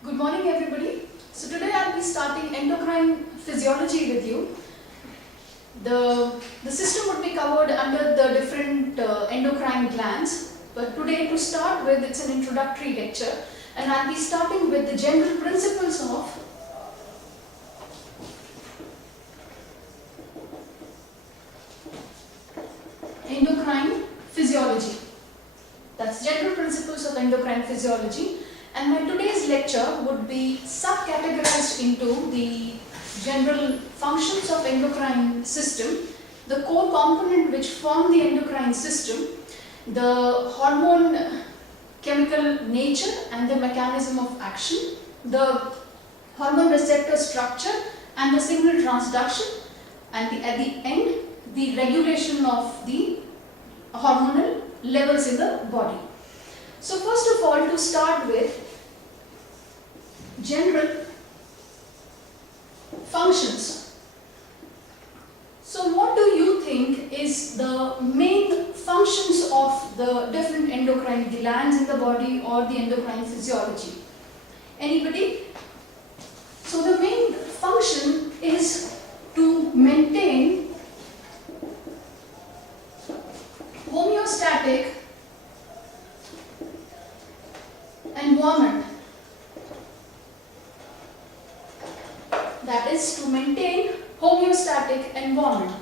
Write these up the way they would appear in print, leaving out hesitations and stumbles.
Good morning everybody. So today I'll be starting endocrine physiology with you. The system would be covered under the different endocrine glands, but today to start with it's an introductory lecture and I'll be starting with the general principles of endocrine physiology. That's general principles of endocrine physiology. And my today's lecture would be subcategorized into the general functions of endocrine system, the core component which form the endocrine system, the hormone chemical nature and the mechanism of action, the hormone receptor structure and the signal transduction, and at the end the regulation of the hormonal levels in the body. So first of all, to start with, general functions. So what do you think is the main functions of the different endocrine glands in the body or the endocrine physiology? Anybody? So the main function is to maintain homeostatic environment. That is to maintain homeostatic environment.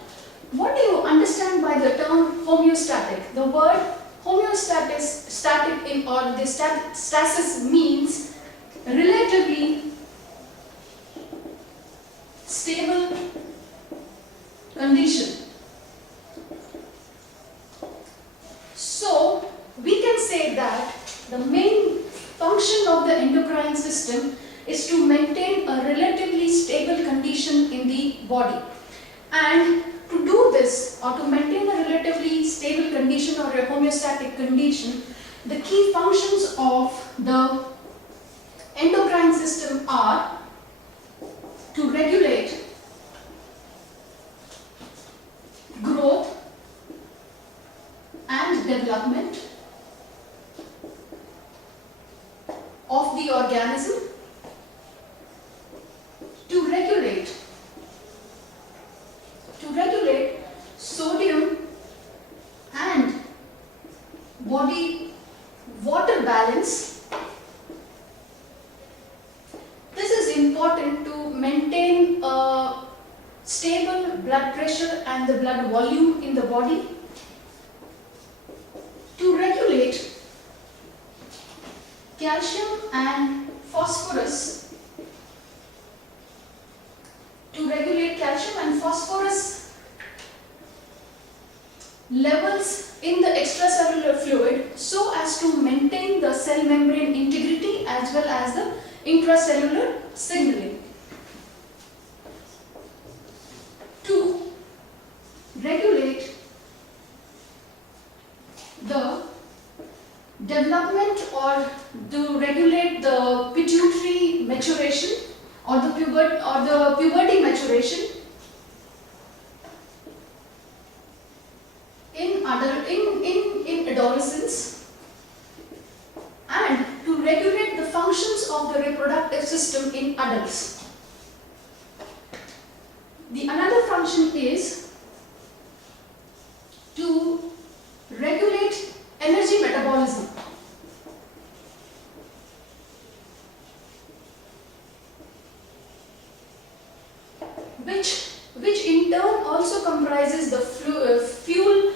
What do you understand by the term homeostatic? The word homeostatic in or the stasis means relatively stable condition. So we can say that the main function of the endocrine system is to maintain a relatively stable condition in the body. And to do this, or to maintain a relatively stable condition or a homeostatic condition, the key functions of the endocrine system are to regulate growth and development of the organism, to regulate sodium and body water balance. This is important to maintain a stable blood pressure and the blood volume in the body, to regulate calcium and phosphorus, levels in the extracellular fluid so as to maintain the cell membrane integrity as well as the intracellular signaling, to regulate the development or to regulate the pituitary maturation or the puberty maturation in adolescence, and to regulate the functions of the reproductive system in adults. The another function is to regulate energy metabolism. Which in turn also comprises the fuel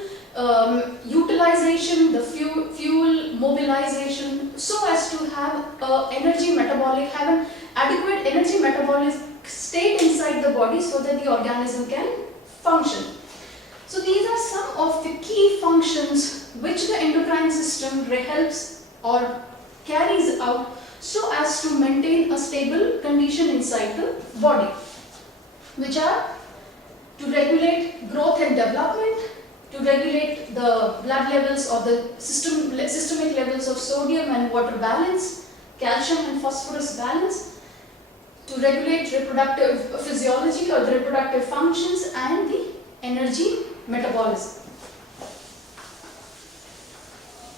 utilization, the fuel mobilization, so as to have an adequate energy metabolic state inside the body so that the organism can function. So these are some of the key functions which the endocrine system helps or carries out so as to maintain a stable condition inside the body, which are to regulate growth and development, to regulate the blood levels or the systemic levels of sodium and water balance, calcium and phosphorus balance, to regulate reproductive physiology or the reproductive functions and the energy metabolism.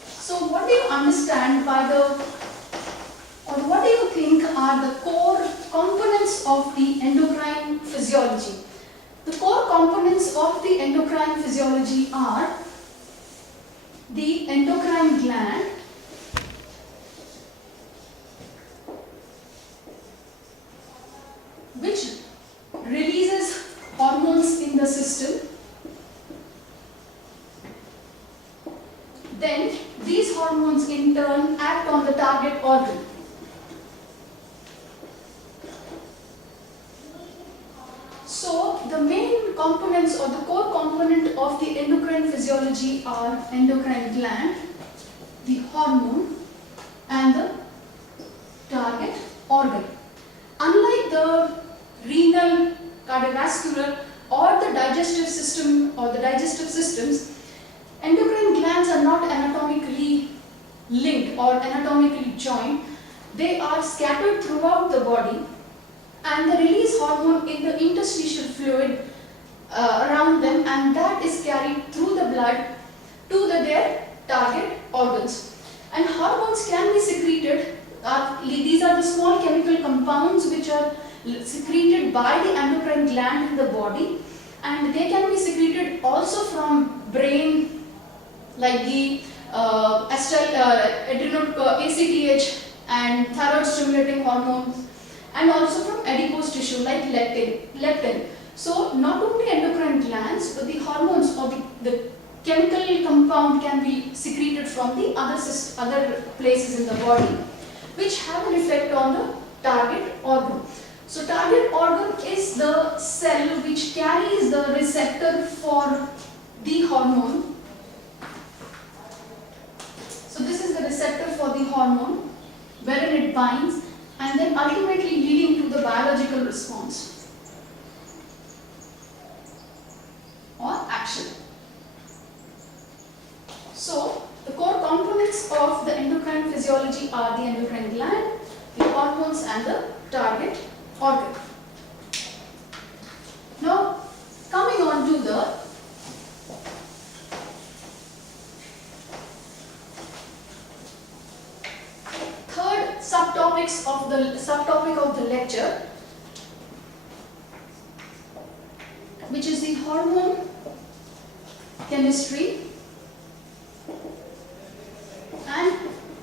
So what do you understand by the, or what do you think are the core components of the endocrine physiology. The core components of the endocrine physiology are the endocrine gland, which releases hormones in the system. Then these hormones in turn act on the target organ. So the main components or the core component of the endocrine physiology are endocrine gland, the hormone, and the target organ. Unlike the renal, cardiovascular, or the digestive system or the digestive systems, endocrine glands are not anatomically linked or anatomically joined. They are scattered throughout the body, and they release hormone in the interstitial fluid around them, and that is carried through the blood to their target organs. And hormones can be secreted. These are the small chemical compounds which are secreted by the endocrine gland in the body, and they can be secreted also from brain, like the ACTH and thyroid stimulating hormones, and also from adipose tissue like leptin. So not only endocrine glands, but the hormones or the chemical compound can be secreted from the other places in the body, which have an effect on the target organ. So target organ is the cell which carries the receptor for the hormone. So this is the receptor for the hormone, wherein it binds and then ultimately leading to the biological response or action. So the core components of the endocrine physiology are the endocrine gland, the hormones, and the target organ. Now coming on to the third subtopic of the lecture, which is the hormone chemistry and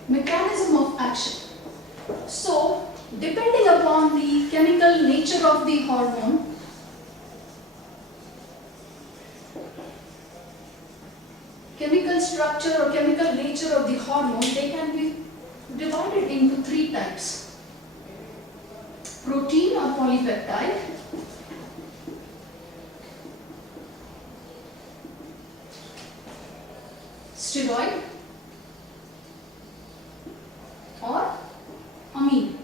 mechanism of action. So depending upon the chemical nature of the hormone, chemical structure or chemical nature of the hormone, they can be divided into three types: protein or polypeptide, steroid, or amine.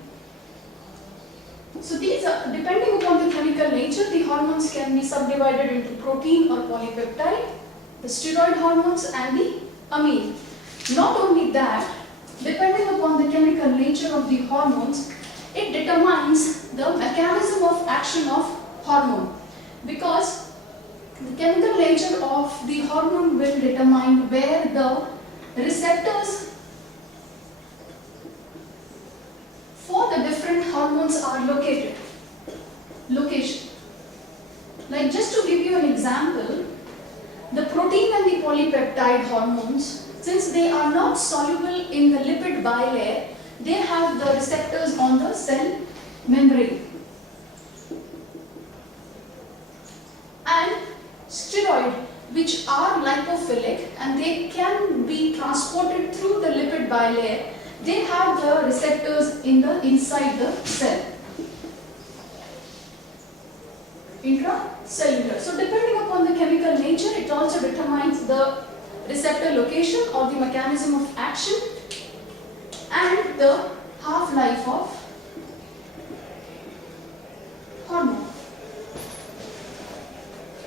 So these are, depending upon the chemical nature, the hormones can be subdivided into protein or polypeptide, the steroid hormones, and the amine. Not only that, depending upon the chemical nature of the hormones, it determines the mechanism of action of hormone, because the chemical nature of the hormone will determine where the receptors for the different hormones are located. Location. Like, just to give you an example, the protein and the polypeptide hormones, since they are not soluble in the lipid bilayer, they have the receptors on the cell membrane. And steroid, which are lipophilic and they can be transported through the lipid bilayer, they have the receptors inside the cell. Intracellular. So depending upon the chemical nature, it also determines the receptor location or the mechanism of action and the half-life of hormone.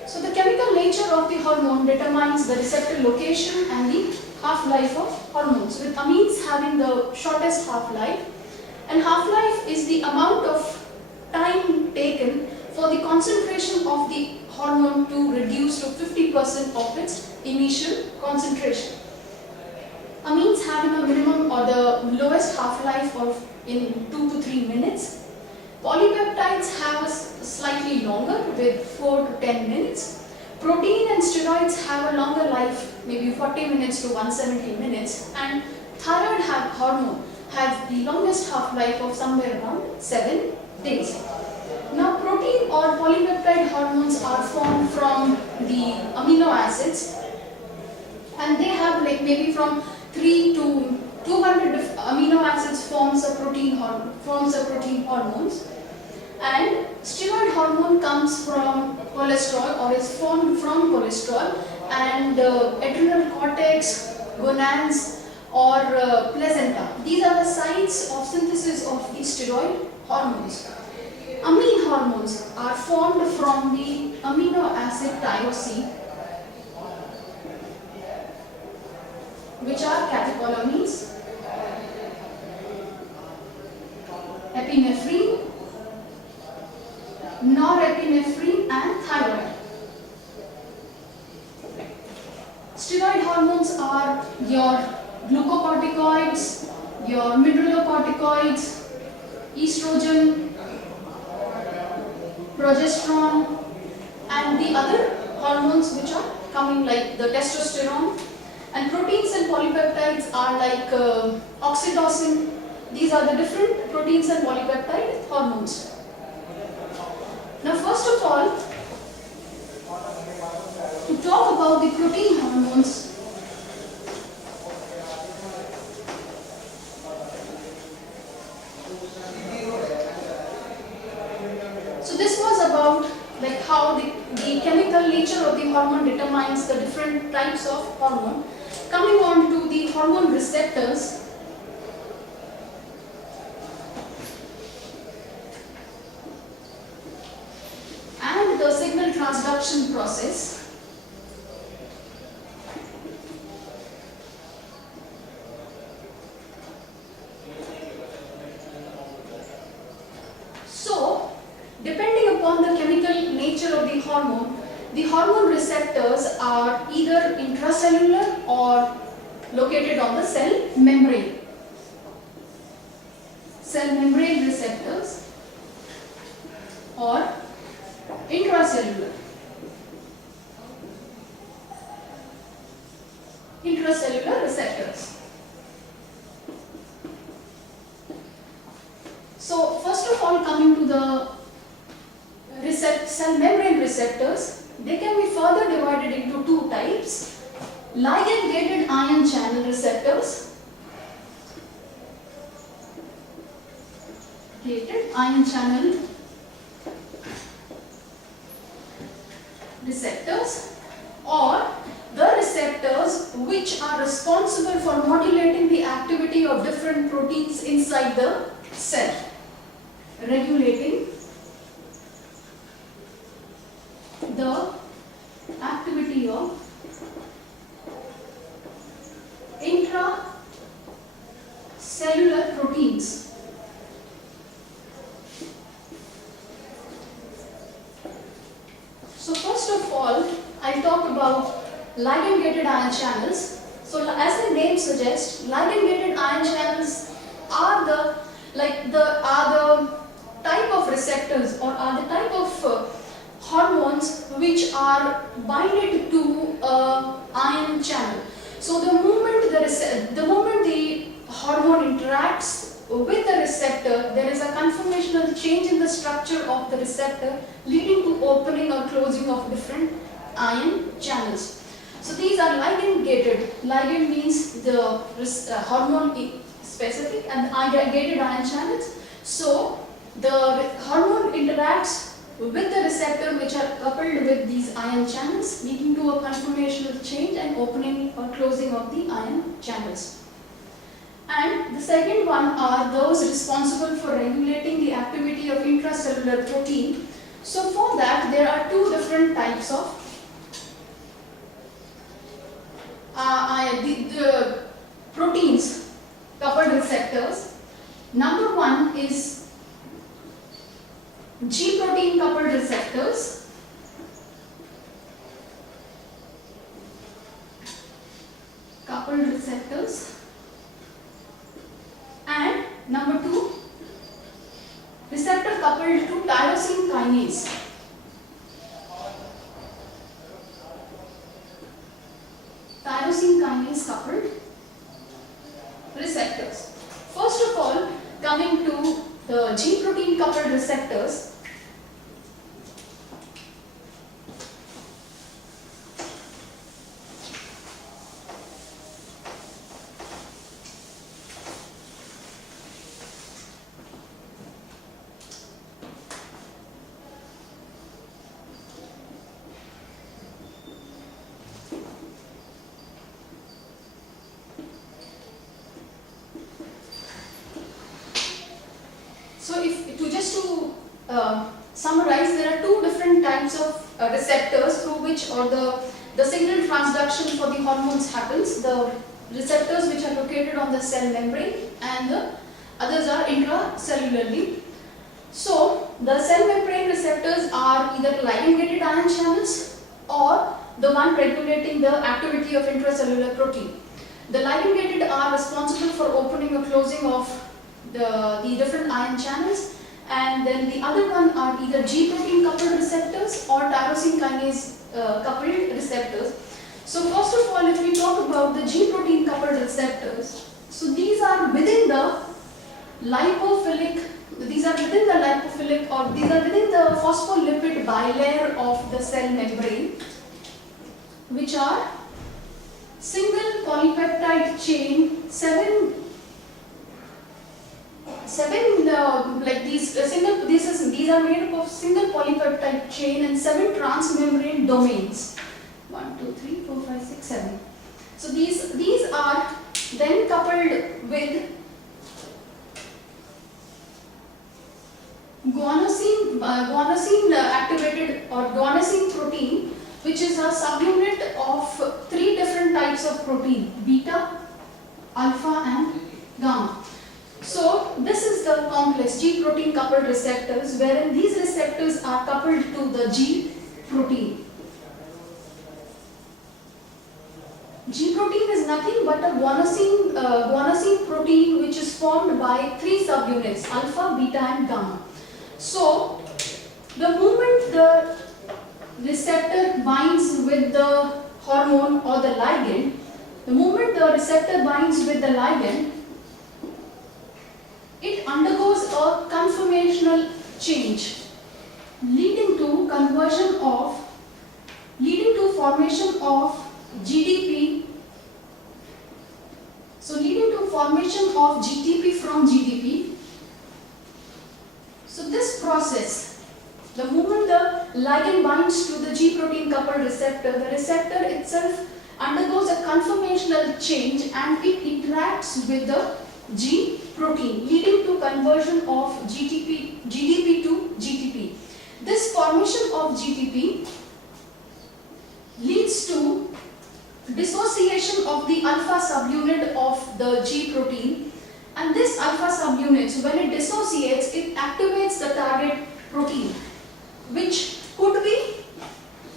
So the chemical nature of the hormone determines the receptor location and the half-life of hormones, with amines having the shortest half-life, and half-life is the amount of time taken for the concentration of the hormone to reduce to 50% of its initial concentration. Amines having a minimum or the lowest half-life of in 2 to 3 minutes. Polypeptides have a slightly longer with 4 to 10 minutes. Protein and steroids have a longer life, maybe 40 minutes to 170 minutes, and thyroid hormone has the longest half-life of somewhere around 7 days. Now, protein or polypeptide hormones are formed from the amino acids, and they have like maybe from 3 to 200 amino acids forms a protein hormones. And steroid hormone comes from cholesterol or is formed from cholesterol, and adrenal cortex, gonads or placenta. These are the sites of synthesis of the steroid hormones. Amine hormones are formed from the amino acid tyrosine, which are catecholamines, epinephrine, norepinephrine and thyroid. Steroid hormones are your glucocorticoids, your mineralocorticoids, estrogen, progesterone, and the other hormones which are coming like the testosterone. And proteins and polypeptides are like oxytocin. These are the different proteins and polypeptide hormones. Now, first of all, to talk about the protein hormones, so this was about like how the chemical nature of the hormone determines the different types of hormone. Coming on to the hormone receptors, and the signal transduction process. So, depending upon the chemical nature of the hormone receptors are either intracellular or located on the cell membrane. Cell membrane receptors or intracellular. Intracellular receptors. So, first of all, coming to the cell membrane receptors, they can be further divided into two types: ligand-gated ion channel receptors, gated ion channel receptors, or the receptors which are responsible for modulating the activity of different proteins inside the cell, regulating the activity of intracellular proteins. So first of all, I'll talk about ligand-gated ion channels. So as the name suggests, ligand-gated ion channels are the type of receptors or are the type of hormones which are binded to ion channel. So the moment the hormone interacts with the receptor, there is a conformational change in the structure of the receptor, leading to opening or closing of different ion channels. So these are ligand gated. Ligand means the hormone specific, and gated ion channels. So the hormone interacts with the receptor which are coupled with these ion channels, leading to a conformational change and opening or closing of the ion channels. And the second one are those responsible for regulating the activity of intracellular protein. So for that, there are two different types of the proteins coupled receptors. Number one is G protein coupled receptors. Coupled receptors. receptor coupled to tyrosine kinase. Tyrosine kinase coupled receptors. First of all, coming to the G protein coupled receptors. So summarize, there are two different types of receptors through which, or the signal transduction for the hormones happens. The receptors which are located on the cell membrane, and the others are intracellularly. So the cell membrane receptors are either ligand-gated ion channels or the one regulating the activity of intracellular protein. The ligand-gated are responsible for opening or closing of the different ion channels, and then the other one are either G protein coupled receptors or tyrosine kinase coupled receptors. So first of all, if we talk about the G protein coupled receptors, so these are within the lipophilic, or these are within the phospholipid bilayer of the cell membrane, which are single polypeptide chain, these are made up of single polypeptide chain and 7 transmembrane domains. 1, 2, 3, 4, 5, 6, 7. So these are then coupled with guanosine activated or guanosine protein, which is a subunit of 3 different types of protein: beta, alpha and gamma. So this is the complex G protein coupled receptors, wherein these receptors are coupled to the G protein. G protein is nothing but a guanosine protein which is formed by 3 subunits: alpha, beta and gamma. So the moment the receptor binds with the hormone or the ligand, it undergoes a conformational change, leading to formation of GDP. So leading to formation of GTP from GDP. So this process, the moment the ligand binds to the G protein coupled receptor, the receptor itself undergoes a conformational change and it interacts with the G protein, leading to conversion of GDP to GTP. This formation of GTP leads to dissociation of the alpha subunit of the G protein, and this alpha subunit, when it dissociates, it activates the target protein, which could be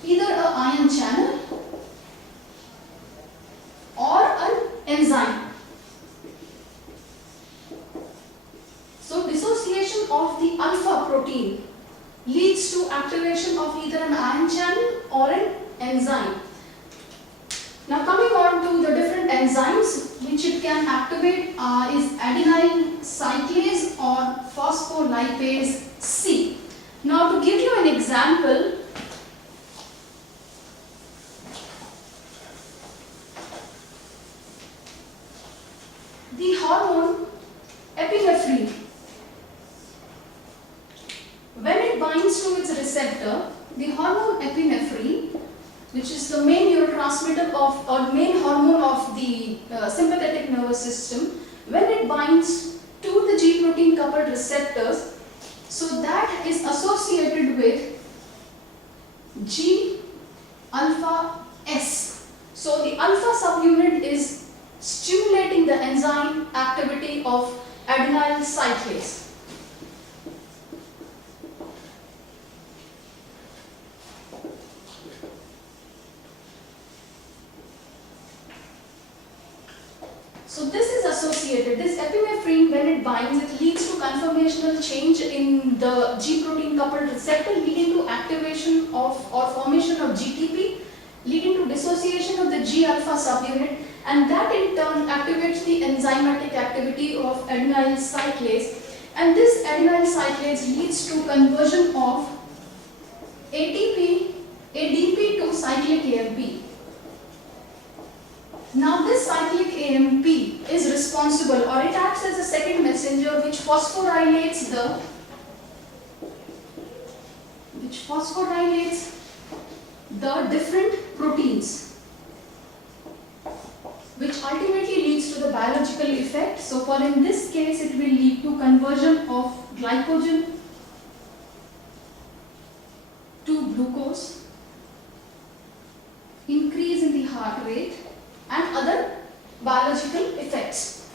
either an ion channel or an enzyme. So dissociation of the alpha protein leads to activation of either an ion channel or an enzyme. Now coming on to the different enzymes which it can activate is adenyl cyclase or phospholipase C. Now to give you an example, the hormone epinephrine, when it binds to its receptor, the hormone epinephrine, which is the main neurotransmitter of or main hormone of the sympathetic nervous system, when it binds to the G protein coupled receptors, so that is associated with G alpha S. So the alpha subunit is stimulating the enzyme activity of adenyl cyclase. So this is associated, this epinephrine, when it binds, it leads to conformation conformational change in the G protein coupled receptor, leading to activation of or formation of GTP, leading to dissociation of the G alpha subunit, and that in turn activates the enzymatic activity of adenyl cyclase, and this adenyl cyclase leads to conversion of ADP to cyclic AMP. Now this cyclic AMP is responsible, or it acts as a second messenger which phosphorylates the different proteins, which ultimately leads to the biological effect. So for in this case it will lead to conversion of glycogen to glucose, increase in the heart rate, and other biological effects.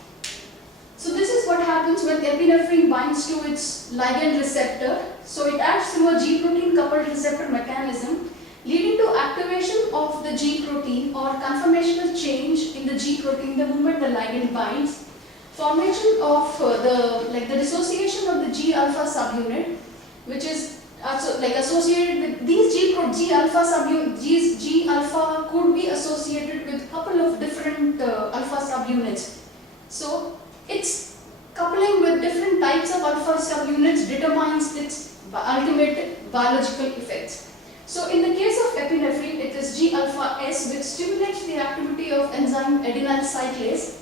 So this is what happens when epinephrine binds to its ligand receptor. So it acts through a G protein coupled receptor mechanism, leading to activation of the G protein or conformational change in the G protein the moment the ligand binds, formation of the dissociation of the G alpha subunit, which is associated with these G alpha subunits. G alpha could be associated with a couple of different alpha subunits. So its coupling with different types of alpha subunits determines its ultimate biological effects. So in the case of epinephrine, it is G alpha S which stimulates the activity of enzyme adenyl cyclase.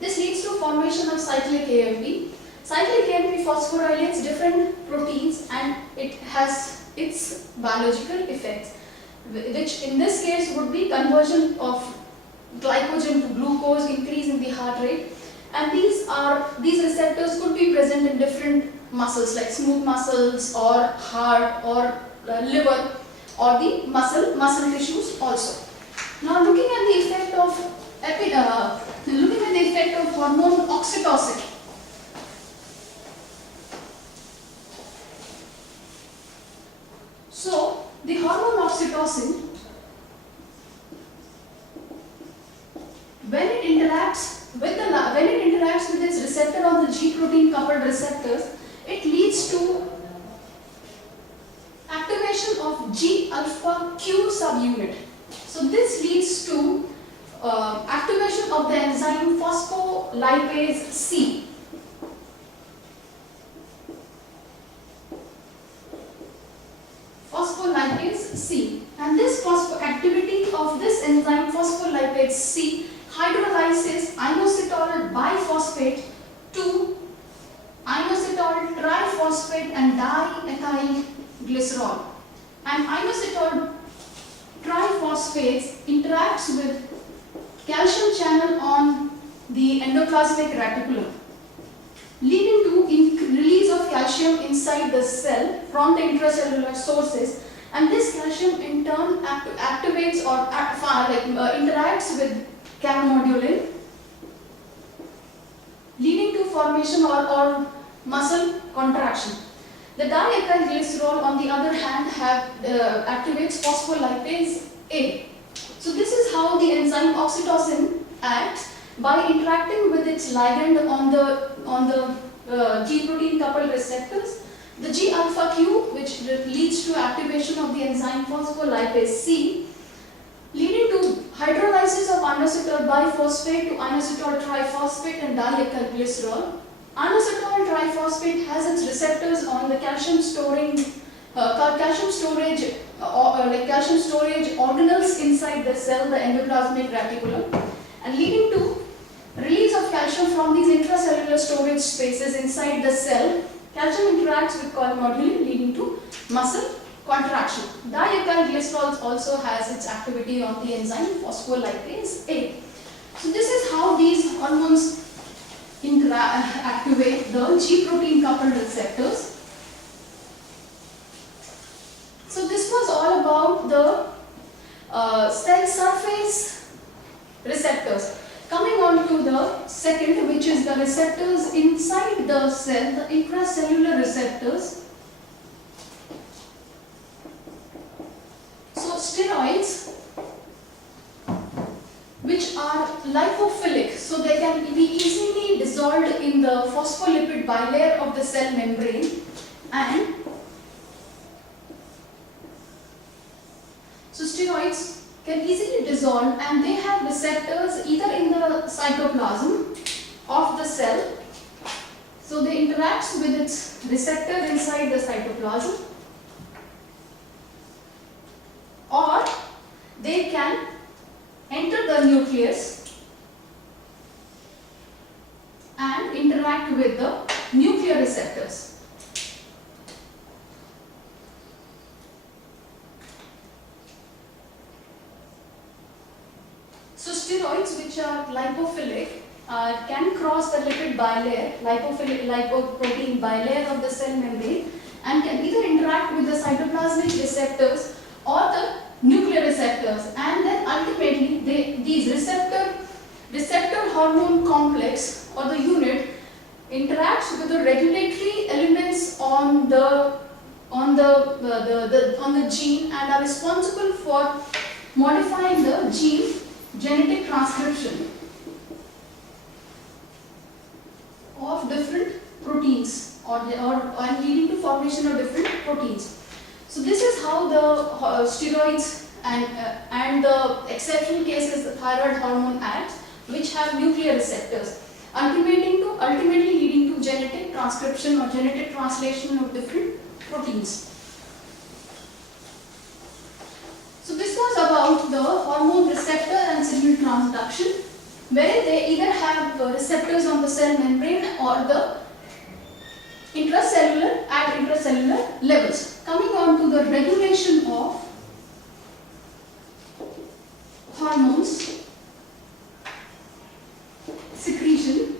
This leads to formation of cyclic AMP. Cyclic AMP phosphorylates different proteins and it has its biological effects, which in this case would be conversion of glycogen to glucose, increase in the heart rate, and these receptors could be present in different muscles like smooth muscles or heart or liver or the muscle tissues also. Now looking at the effect of hormone oxytocin. So the hormone oxytocin, when it interacts with its receptor on the G protein coupled receptors, it leads to activation of G alpha Q subunit. So this leads to activation of the enzyme phospholipase C. Phospholipase C, and this activity of this enzyme phospholipase C hydrolyzes inositol biphosphate to inositol triphosphate and diethyl glycerol, and inositol triphosphate interacts with calcium channel on the endoplasmic reticulum, leading to release of calcium inside the cell from the intracellular sources, and this calcium in turn activates or interacts with calmodulin, leading to formation or muscle contraction. The diethyl glycerol on the other hand activates phospholipase A. So this is how the enzyme oxytocin acts, by interacting with its ligand on the G protein coupled receptors, the G alpha Q, which leads to activation of the enzyme phospholipase C, leading to hydrolysis of inositol biphosphate to inositol triphosphate and diethyl glycerol. Inositol triphosphate has its receptors on the calcium storage organelles inside the cell, the endoplasmic reticulum, and leading to release of calcium from these intracellular storage spaces inside the cell. Calcium interacts with calmodulin, leading to muscle contraction. Diethyl glycerol also has its activity on the enzyme phospholipase A. So this is how these hormones activate the G protein coupled receptors. So this was all about the cell surface receptors. Coming on to the second, which is the receptors inside the cell, the intracellular receptors. So steroids which are lipophilic, so they can be easily dissolved in the phospholipid bilayer of the cell membrane, and so steroids can easily dissolve, and they have receptors either in the cytoplasm of the cell, so they interact with its receptor inside the cytoplasm, or they can enter the nucleus and interact with the nuclear receptors. So steroids which are lipophilic can cross the lipid bilayer, lipophilic lipoprotein bilayer of the cell membrane, and can either interact with the cytoplasmic receptors or the nuclear receptors, and then ultimately these receptor hormone complex or the unit interacts with the regulatory elements on the gene and are responsible for modifying the gene genetic transcription of different proteins or leading to formation of different proteins. So this is how the steroids and the exceptional case is the thyroid hormone acts, which have nuclear receptors, ultimately leading to genetic transcription or genetic translation of different proteins. So this was about the hormone receptor and signal transduction, wherein they either have receptors on the cell membrane or the intracellular levels. Coming on to the regulation of hormones secretion.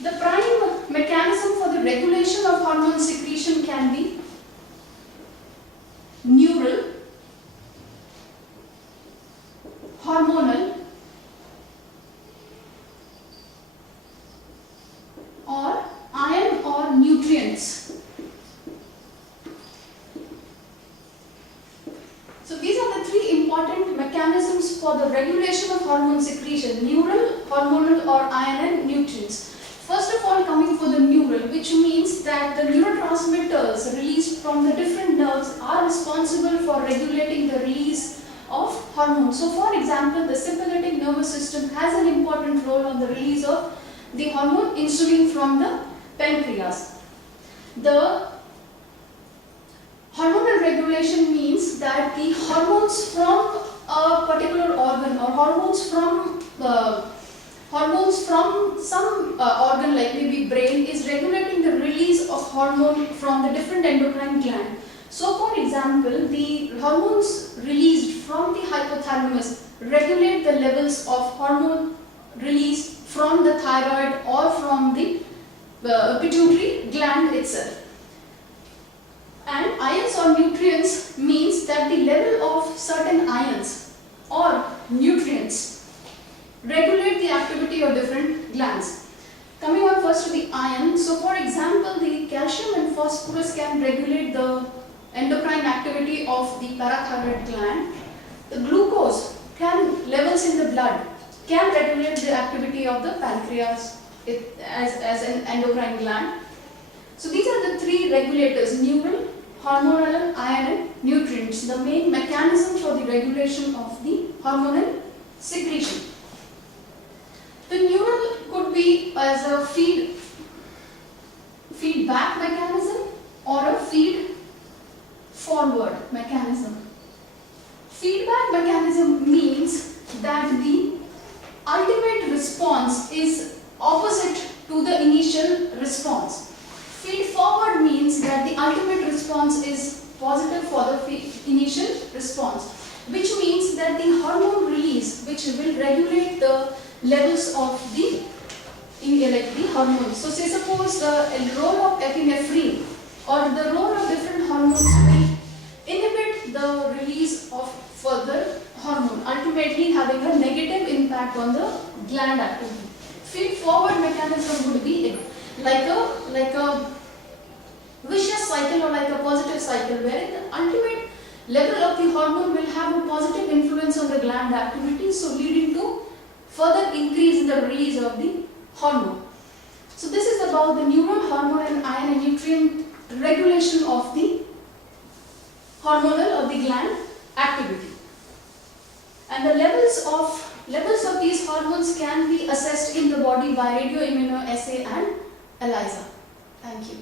The prime mechanism for the regulation of hormone secretion can be neural, hormonal, or iron or nutrients. So these are the three important mechanisms for the regulation of hormone secretion: neural, hormonal, or iron and nutrients. First of all, coming for the neural, which means that the neurotransmitters released from the different nerves are responsible for regulating the release of hormones. So for example, the sympathetic nervous system has an important role on the release of the hormone insulin from the pancreas. The hormonal regulation means that the hormones from a particular organ or hormones from some organ like maybe brain is regulating the release of hormone from the different endocrine gland. So for example, the hormones released from the hypothalamus regulate the levels of hormone released from the thyroid or from the pituitary gland itself. And ions or nutrients means that the level of certain ions or nutrients regulate the activity of different glands. Coming on first to the iron. So for example, the calcium and phosphorus can regulate the endocrine activity of the parathyroid gland. The glucose levels in the blood can regulate the activity of the pancreas as an endocrine gland. So these are the three regulators: neural, hormonal, iron and nutrients, the main mechanism for the regulation of the hormonal secretion. The neural could be as a feedback mechanism or a feed forward mechanism. Feedback mechanism means that the ultimate response is opposite to the initial response. Feed forward means that the ultimate response is positive for the initial response, which means that the hormone release, which will regulate the levels of the hormones. So say suppose the role of epinephrine or the role of different hormones will inhibit the release of further hormone, ultimately having a negative impact on the gland activity. Feed forward mechanism would be like a vicious cycle or like a positive cycle, wherein the ultimate level of the hormone will have a positive influence on the gland activity, so leading to further increase in the release of the hormone. So this is about the neuron, hormone and iron and nutrient regulation of the hormonal of the gland activity. And the levels of these hormones can be assessed in the body by radioimmunoassay and ELISA. Thank you.